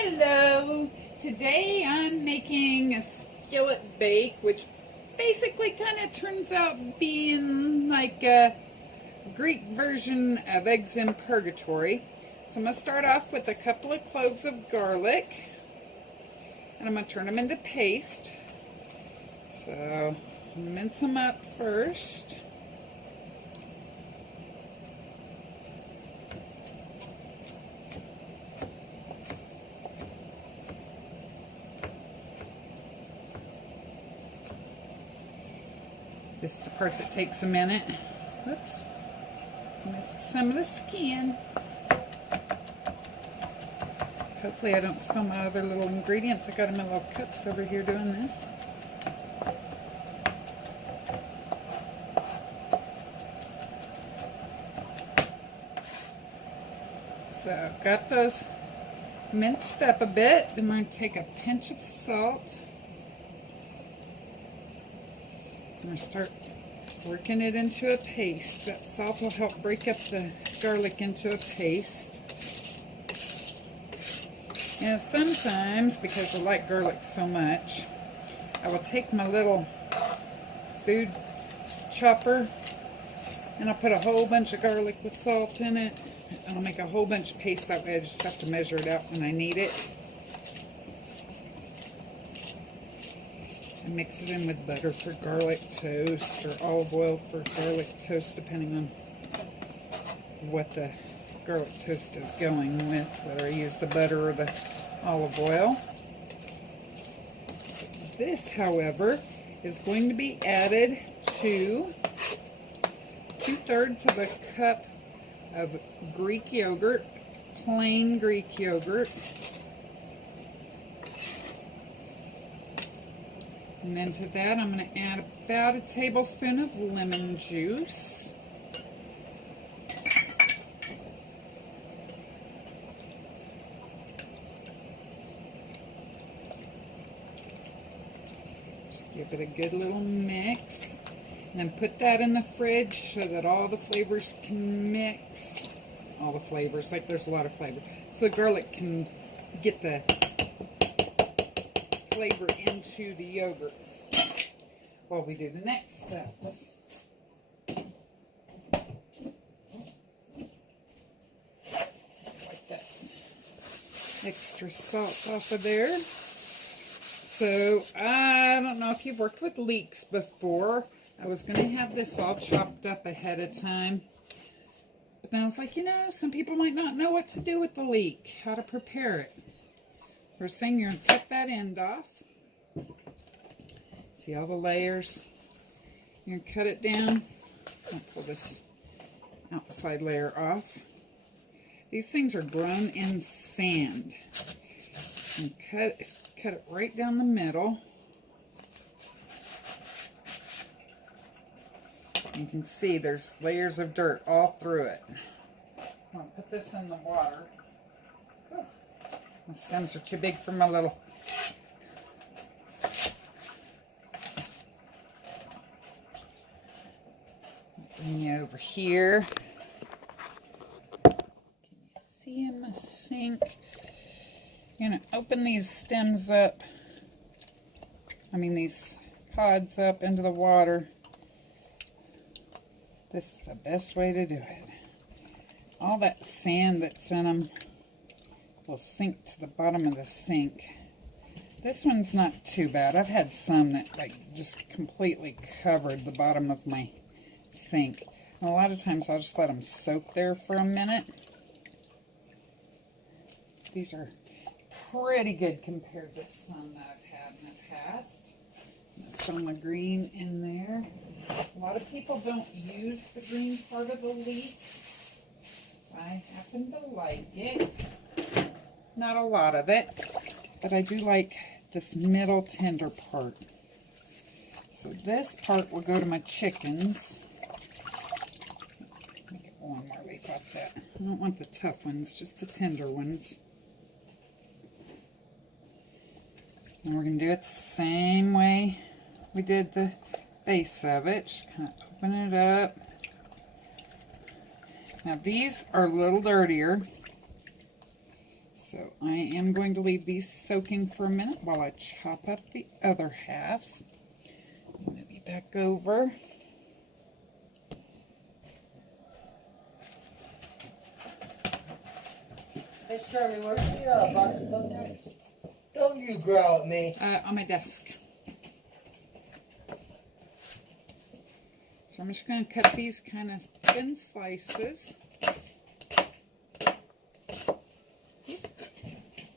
Hello! Today I'm making a skillet bake, which basically kind of turns out being like a Greek version of eggs in purgatory. So I'm going to start off with a couple of cloves of garlic, and I'm going to turn them into paste. So mince them up first. This is the part that takes a minute. Whoops. Missed some of the skin. Hopefully I don't spill my other little ingredients. I got them in little cups over here doing this. So got those minced up a bit. Then we're going to take a pinch of salt. I'm going to start working it into a paste. That salt will help break up the garlic into a paste. And sometimes, because I like garlic so much, I will take my little food chopper and I'll put a whole bunch of garlic with salt in it. And I'll make a whole bunch of paste. That way I just have to measure it out when I need it. And mix it in with butter for garlic toast or olive oil for garlic toast, depending on what the garlic toast is going with, whether I use the butter or the olive oil. So this, however, is going to be added to 2/3 of a cup of Greek yogurt, plain Greek yogurt. And then to that, I'm going to add about a tablespoon of lemon juice. Just give it a good little mix. And then put that in the fridge so that all the flavors can mix. All the flavors, like there's a lot of flavor. So the garlic can get the flavor into the yogurt while we do the next steps. Wipe that extra salt off of there. So I don't know if you've worked with leeks before. I was going to have this all chopped up ahead of time. But then I was like, you know, some people might not know what to do with the leek, how to prepare it. First thing, you're going to cut that end off. See all the layers? You're going to cut it down. I'll pull this outside layer off. These things are grown in sand. And cut it right down the middle. You can see there's layers of dirt all through it. I'm going to put this in the water. Whew. The stems are too big for my little... Bring you over here. Can you see in the sink? You're going to open these stems up. These pods up into the water. This is the best way to do it. All that sand that's in them will sink to the bottom of the sink. This one's not too bad. I've had some that just completely covered the bottom of my sink. And a lot of times I'll just let them soak there for a minute. These are pretty good compared to some that I've had in the past. I'm going to put my green in there. A lot of people don't use the green part of the leek. I happen to like it. Not a lot of it, but I do like this middle tender part. So this part will go to my chickens. Let me get one more leaf off that. I don't want the tough ones, just the tender ones. And we're going to do it the same way we did the base of it. Just kind of open it up. Now these are a little dirtier. So I am going to leave these soaking for a minute while I chop up the other half. Move you back over. Hey, Stormy, where's the box of thumbtacks? Don't you growl at me. On my desk. So I'm just going to cut these kind of thin slices.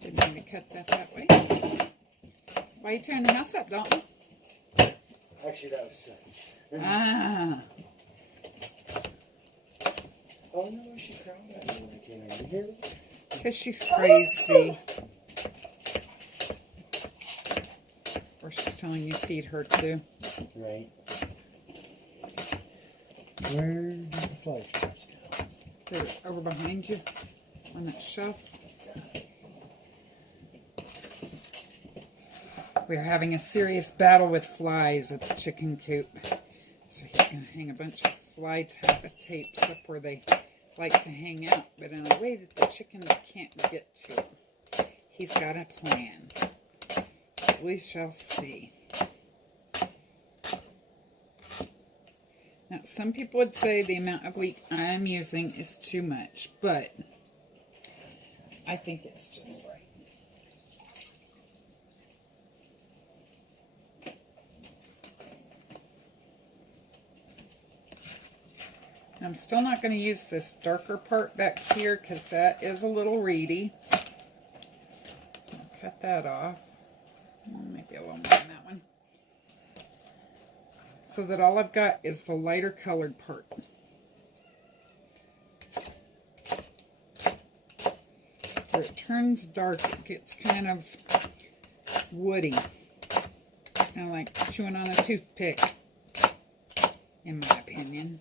Didn't mean to cut that way. Why are you tearing the house up, Dalton? Actually, that was Ah. Oh, no, she growled at me when I came in. You hear me? Because she's crazy. Or she's telling you feed her too. Right. Where did the flies go? They're over behind you on that shelf. We're having a serious battle with flies at the chicken coop. So he's going to hang a bunch of fly tapes up where they like to hang out, but in a way that the chickens can't get to them. He's got a plan. So we shall see. Now, some people would say the amount of leek I'm using is too much, but I think it's just right. I'm still not going to use this darker part back here because that is a little reedy. I'll cut that off. Maybe a little more than that one. So that all I've got is the lighter colored part. Where it turns dark, it gets kind of woody. Kind of like chewing on a toothpick, in my opinion.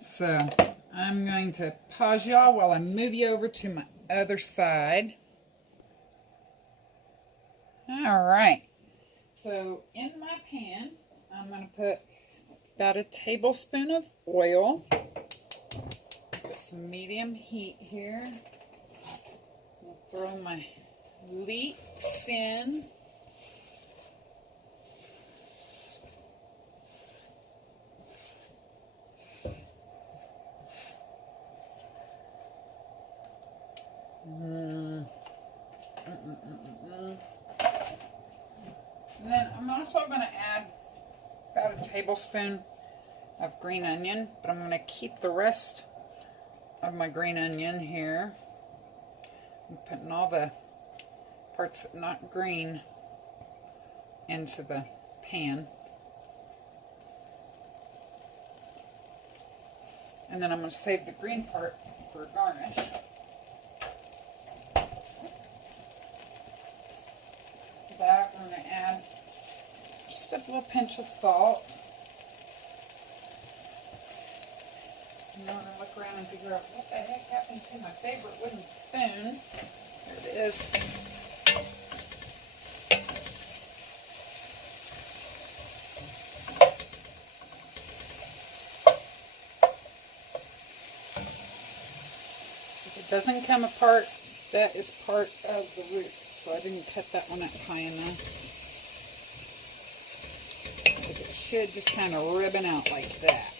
So I'm going to pause y'all while I move you over to my other side. All right. So in my pan, I'm going to put about a tablespoon of oil. Put some medium heat here. I'll throw my leeks in. And then I'm also going to add about a tablespoon of green onion, but I'm going to keep the rest of my green onion here. I'm putting all the parts that are not green into the pan. And then I'm going to save the green part for garnish. That I'm going to add just a little pinch of salt. And I'm going to look around and figure out what the heck happened to my favorite wooden spoon. There it is. If it doesn't come apart, that is part of the root. So I didn't cut that one up high enough. But it should just kind of ribbon out like that.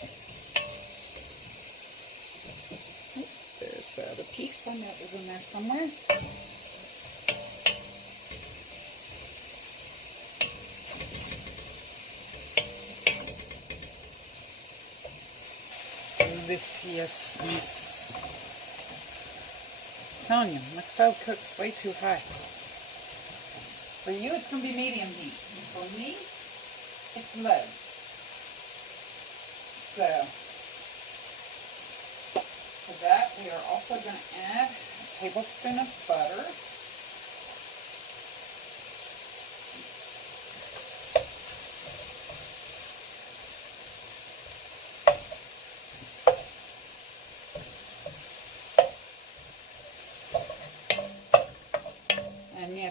Oop, there's the other piece. I know it was in there somewhere. Deliciousness. I'm telling you, my stove cooks way too high. For you, it's going to be medium heat. For me, it's low. So, for that, we are also going to add a tablespoon of butter.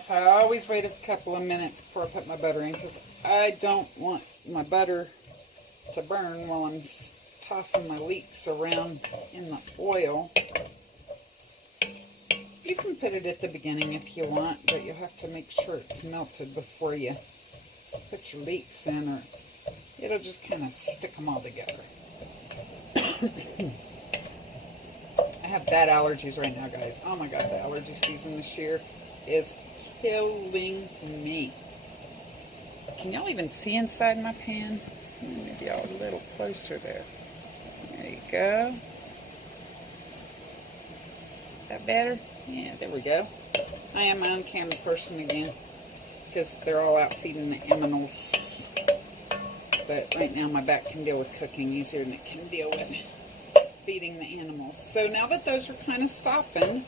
this. I always wait a couple of minutes before I put my butter in because I don't want my butter to burn while I'm tossing my leeks around in the oil. You can put it at the beginning if you want, but you'll have to make sure it's melted before you put your leeks in, or it'll just kind of stick them all together. I have bad allergies right now, guys. Oh my God, the allergy season this year is killing me. Can y'all even see inside my pan? Maybe y'all a little closer there. There you go. Is that better? Yeah, there we go. I am my own camera person again because they're all out feeding the animals. But right now my back can deal with cooking easier than it can deal with feeding the animals. So now that those are kind of softened,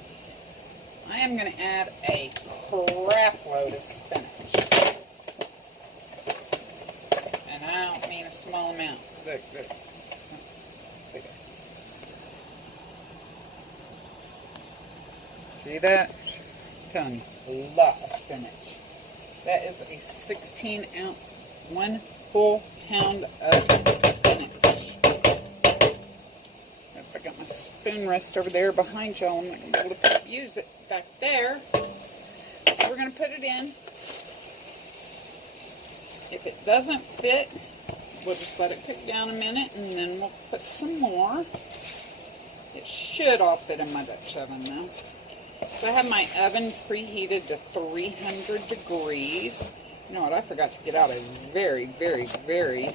I am going to add a crap load of spinach. And I don't mean a small amount. Look. See that? I'm telling you, a lot of spinach. That is a 16-ounce, 1 full pound of spinach. If I got my spoon rest over there behind y'all, I'm not going to be able to use it back there. So we're going to put it in. If it doesn't fit, we'll just let it cook down a minute and then we'll put some more. It should all fit in my Dutch oven though. So I have my oven preheated to 300 degrees. You know what, I forgot to get out a very, very, very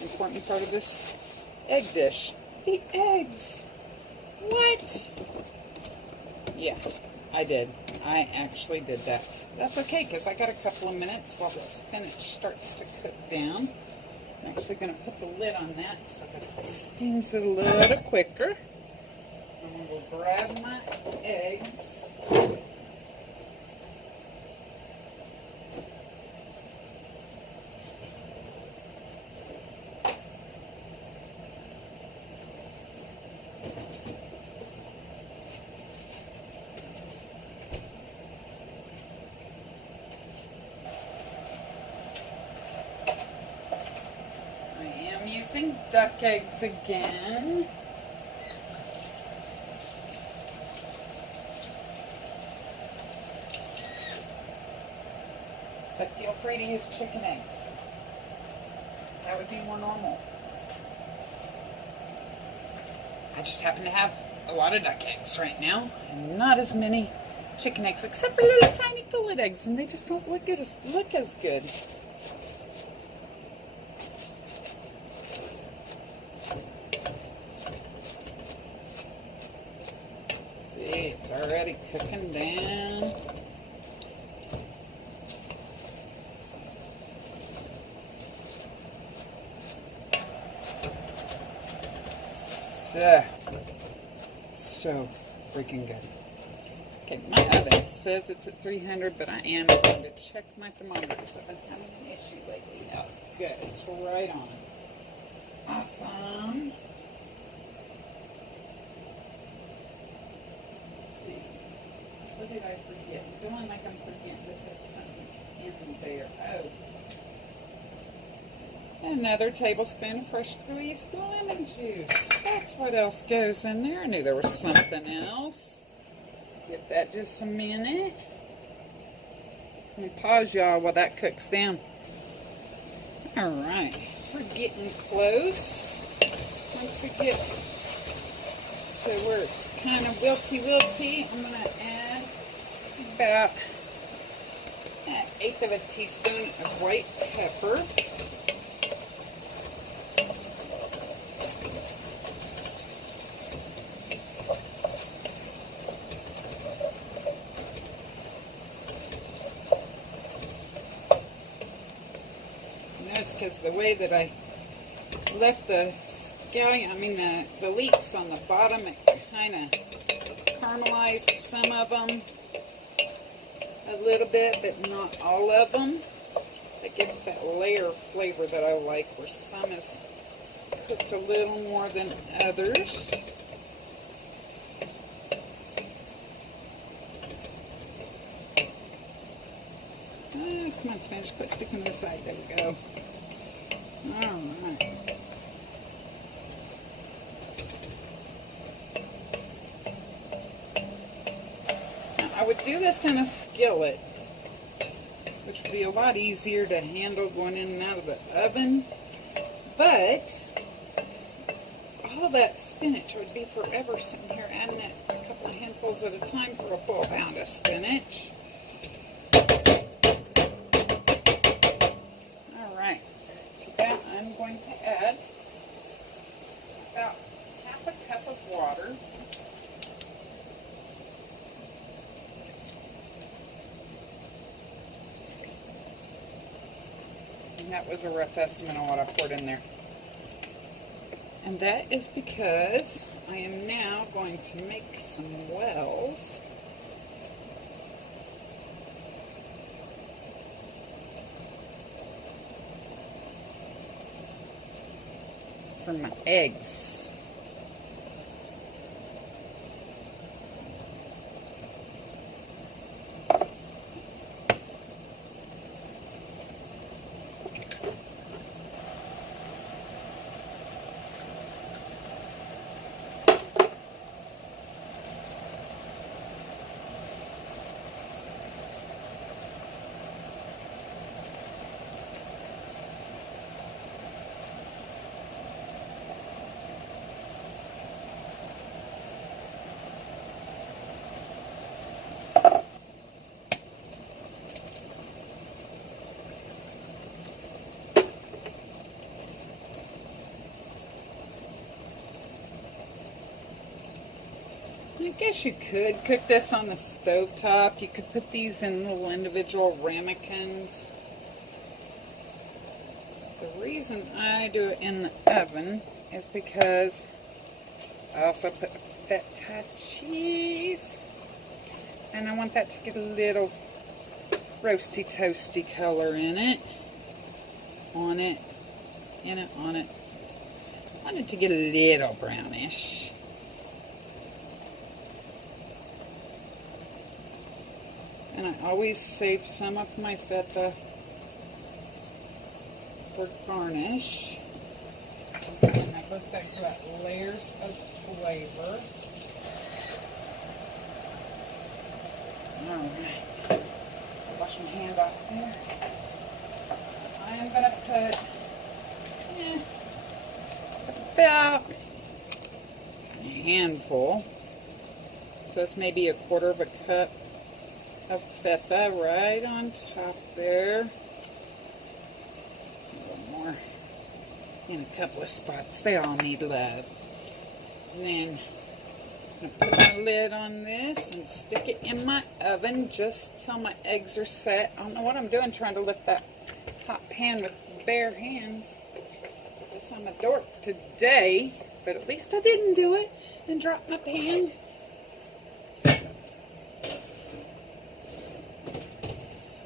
important part of this egg dish. The eggs. What? Yeah, I did. I actually did that. That's okay, because I got a couple of minutes while the spinach starts to cook down. I'm actually going to put the lid on that so that it steams it a little quicker. And we'll grab my eggs. Using duck eggs again. But feel free to use chicken eggs. That would be more normal. I just happen to have a lot of duck eggs right now, and not as many chicken eggs, except for little tiny pullet eggs, and they just don't look as good. It's already cooking down. So freaking good. Okay, my oven says it's at 300, but I am going to check my thermometer because I've been having an issue lately. Oh, good. It's right on. Awesome. What did I forget? I'm feeling like I'm forgetting that there's something in there. Oh. Another tablespoon of fresh squeezed lemon juice. That's what else goes in there. I knew there was something else. Give that just a minute. Let me pause y'all while that cooks down. Alright. We're getting close. Once we get to where it's kind of wilty, I'm going to add about an 1/8 of a teaspoon of white pepper. Notice because the way that I left the scallion, the leeks on the bottom, it kind of caramelized some of them a little bit, but not all of them. That gives that layer of flavor that I like, where some is cooked a little more than others. come on, spinach, quit sticking to the side. There we go. Alright. Now, I would do this in a skillet, which would be a lot easier to handle going in and out of the oven. But all that spinach would be forever sitting here adding it a couple of handfuls at a time for a full pound of spinach. Alright, to that I'm going to add about half a cup of water. And that was a rough estimate on what I poured in there. And that is because I am now going to make some wells for my eggs. I guess you could cook this on the stove top. You could put these in little individual ramekins. The reason I do it in the oven is because I also put feta cheese. And I want that to get a little roasty toasty color in it. On it. In it, on it. I want it to get a little brownish. And I always save some of my feta for garnish. And that goes back to that layers of flavor. Alright. I'll wash my hand off there. So I am going to put about a handful. So that's maybe a quarter of a cup of feta right on top there. A little more in a couple of spots. They all need love. And then I'm going to put my lid on this and stick it in my oven just till my eggs are set. I don't know what I'm doing trying to lift that hot pan with bare hands. I guess I'm a dork today, but at least I didn't do it and drop my pan.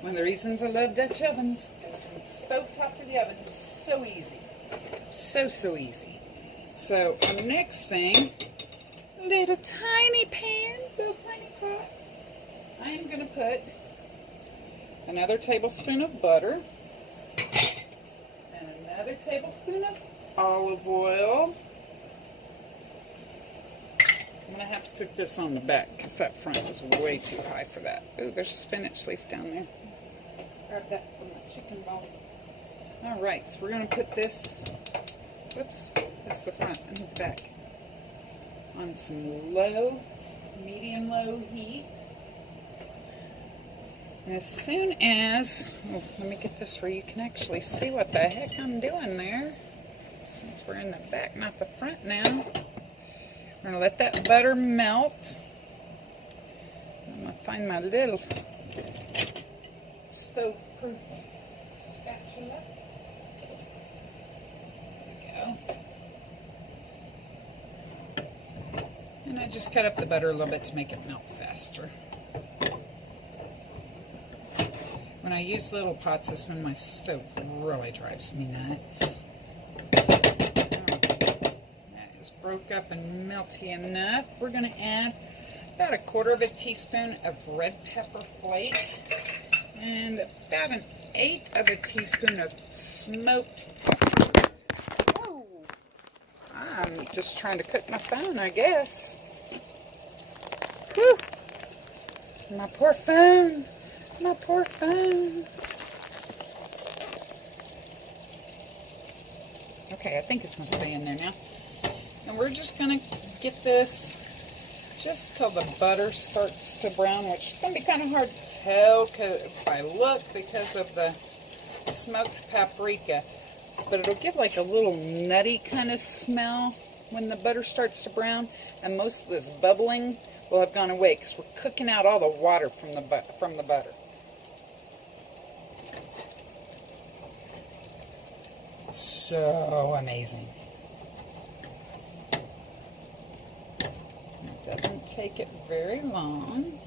One of the reasons I love Dutch ovens is from the stove top to the oven. It's so easy. So easy. So, our next thing, little tiny pan, little tiny pot. I am going to put another tablespoon of butter and another tablespoon of olive oil. I'm going to have to cook this on the back because that front is way too high for that. Ooh, there's a spinach leaf down there. Grab that from the chicken bowl. Alright, so we're going to put this, whoops, that's the front and the back, on some medium-low heat. And as soon as, oh, let me get this where you can actually see what the heck I'm doing there, since we're in the back, not the front now. We're going to let that butter melt. I'm going to find my little stove-proof spatula. There we go. And I just cut up the butter a little bit to make it melt faster. When I use little pots, that's when my stove really drives me nuts. That is broke up and melty enough. We're going to add about a quarter of a teaspoon of red pepper flake. and about an 1/8 of a teaspoon of smoked. Whoa! I'm just trying to cook my phone, I guess. Whew! My poor phone. My poor phone. Okay, I think it's going to stay in there now. And we're just going to get this just till the butter starts to brown, which is going to be kind of hard to tell by look because of the smoked paprika. But it'll give like a little nutty kind of smell when the butter starts to brown. And most of this bubbling will have gone away because we're cooking out all the water from the butter. So amazing. It doesn't take it very long.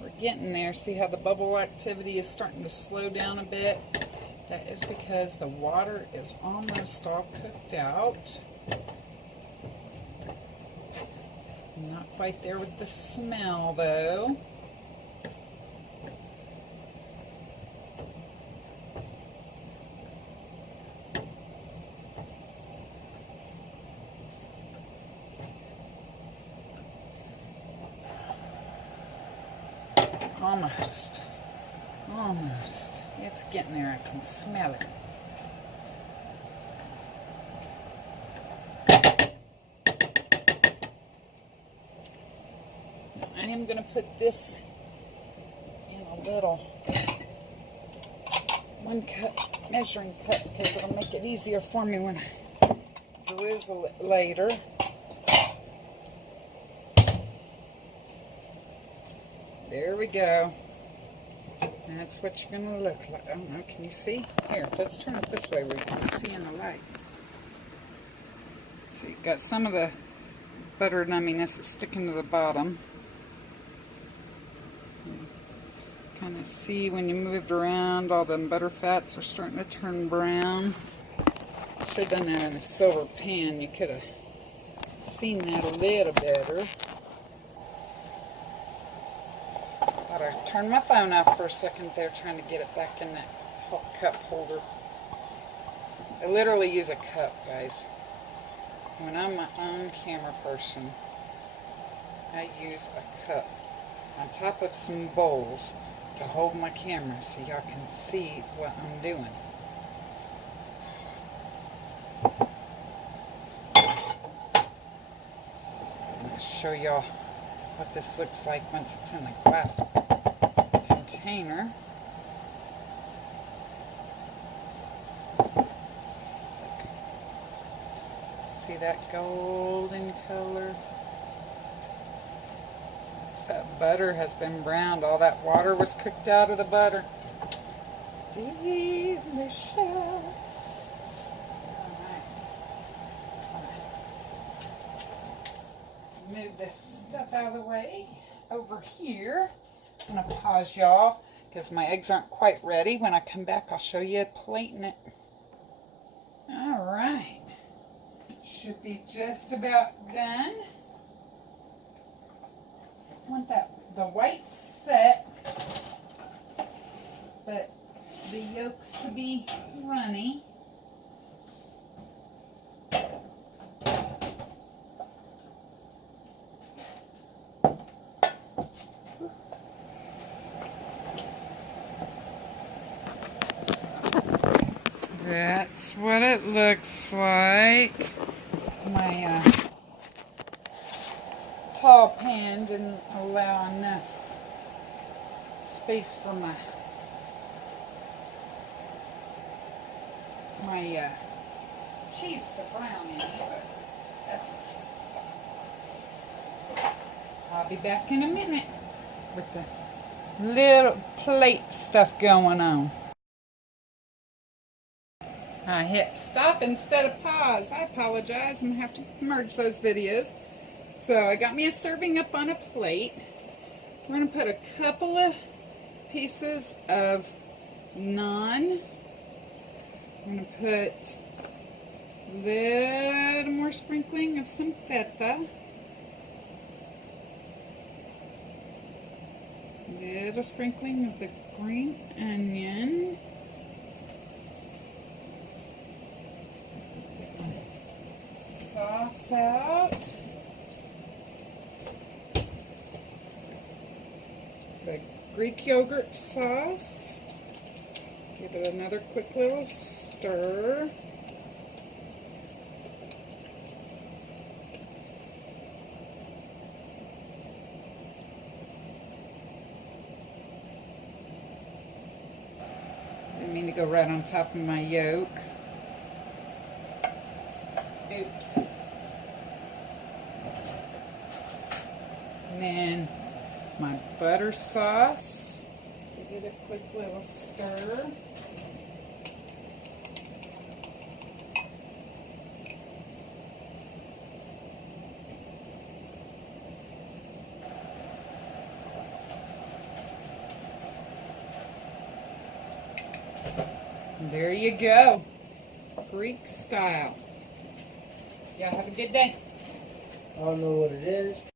We're getting there. See how the bubble activity is starting to slow down a bit? That is because the water is almost all cooked out. Not quite there with the smell though. Almost. Almost. It's getting there. I can smell it. I am going to put this in a little 1 cup measuring cup because it'll make it easier for me when I drizzle it later. There we go. That's what you're going to look like. I don't know, can you see? Here, let's turn it this way where you can see in the light. See, you've got some of the butter numminess is sticking to the bottom. Kind of see when you moved around, all the butter fats are starting to turn brown. Should have done that in a silver pan. You could have seen that a little better. Thought I turned my phone off for a second there trying to get it back in that cup holder. I literally use a cup, guys. When I'm my own camera person, I use a cup on top of some bowls to hold my camera so y'all can see what I'm doing. I'll show y'all what this looks like once it's in the glass container. Look. See that golden color? That butter has been browned. All that water was cooked out of the butter. Delicious. Alright. Move this stuff out of the way. Over here, I'm going to pause y'all because my eggs aren't quite ready. When I come back, I'll show you plating it. Alright. Should be just about done. Want the whites set, but the yolks to be runny. That's what it looks like. My tall pan didn't allow enough space for my cheese to brown in, but that's okay. I'll be back in a minute with the little plate stuff going on. I hit stop instead of pause. I apologize. I'm going to have to merge those videos. So I got me a serving up on a plate. We're going to put a couple of pieces of naan. I'm going to put a little more sprinkling of some feta. little sprinkling of the green onion. Sauce out. The Greek yogurt sauce. Give it another quick little stir. Didn't mean to go right on top of my yolk. Oops. And then my butter sauce. Give it a quick little stir. And there you go. Greek style. Y'all have a good day. I don't know what it is.